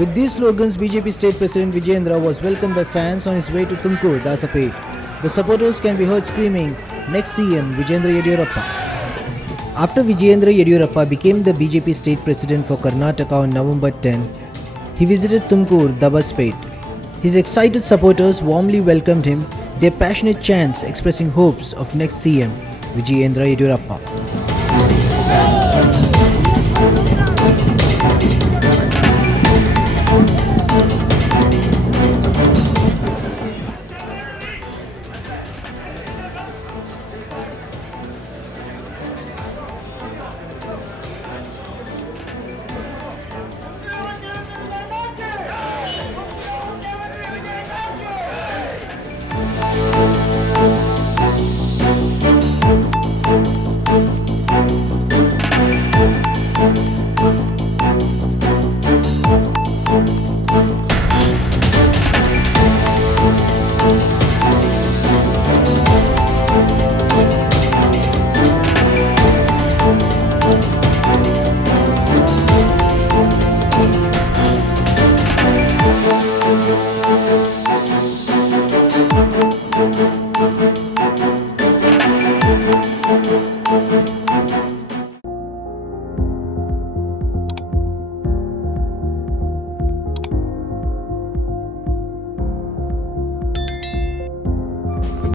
With these slogans, BJP State President Vijayendra was welcomed by fans on his way to Tumkur, Dabaspet. The supporters can be heard screaming, "Next CM Vijayendra!" After Vijayendra became the BJP State President for Karnataka on November 10, he visited Tumkur, Dabaspet. His excited supporters warmly welcomed him, their passionate chants expressing hopes of next CM Vijayendra Yediyurappa.